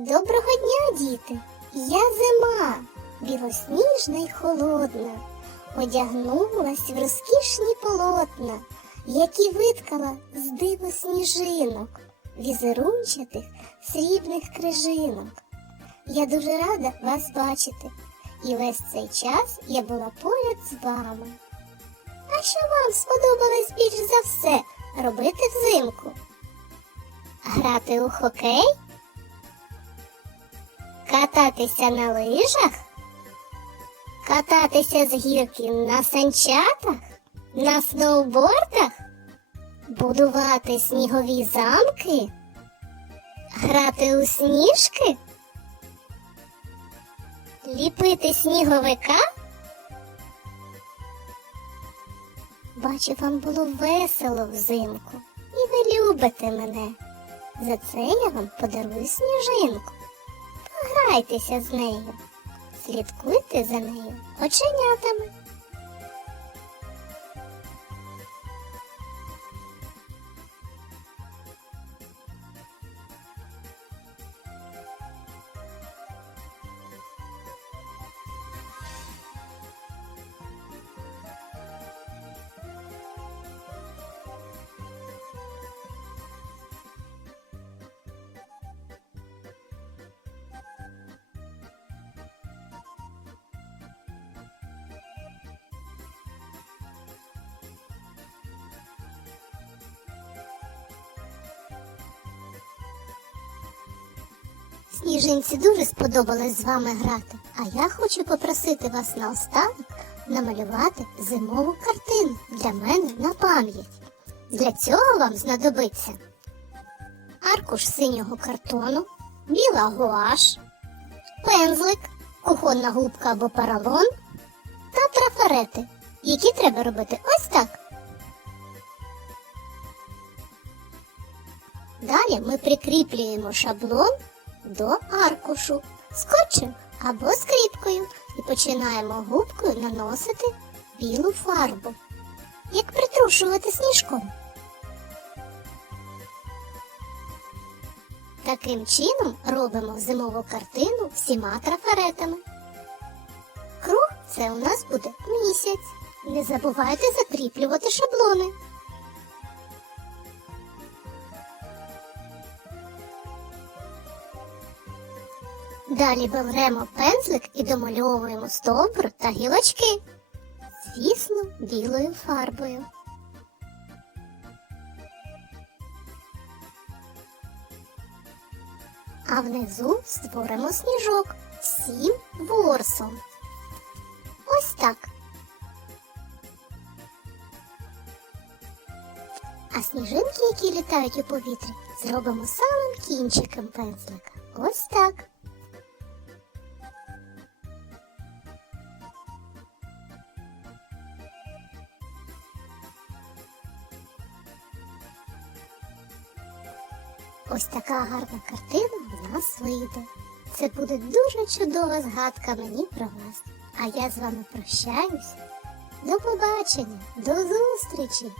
Доброго дня, діти! Я зима, білосніжна й холодна, одягнулась в розкішні полотна, які виткала з диво сніжинок, візерунчатих срібних крижинок. Я дуже рада вас бачити, і весь цей час я була поряд з вами. Що вам сподобалось більш за все робити взимку? Грати у хокей? Кататися на лижах? Кататися з гірки на санчатах? На сноубордах? Будувати снігові замки? Грати у сніжки? Ліпити сніговика? Бачу, вам було весело взимку, і ви любите мене. За це я вам подарую сніжинку. Пограйтеся з нею, слідкуйте за нею оченятами. Сніжинці дуже сподобалось з вами грати, а я хочу попросити вас наостанок намалювати зимову картину для мене на пам'ять. Для цього вам знадобиться аркуш синього картону, біла гуаш, пензлик, кухонна губка або паралон та трафарети, які треба робити ось так. Далі ми прикріплюємо шаблон до аркушу скотчем або скріпкою і починаємо губкою наносити білу фарбу, як притрушувати сніжком. Таким чином робимо зимову картину всіма трафаретами. Круг це у нас буде місяць. Не забувайте закріплювати шаблони. Далі беремо пензлик і домальовуємо стовбур та гілочки. Звісно, білою фарбою. А внизу створимо сніжок всім ворсом. Ось так. А сніжинки, які літають у повітрі, зробимо самим кінчиком пензлика. Ось так. Ось така гарна картина в нас вийде. Це буде дуже чудова згадка мені про вас. А я з вами прощаюсь. До побачення, до зустрічі!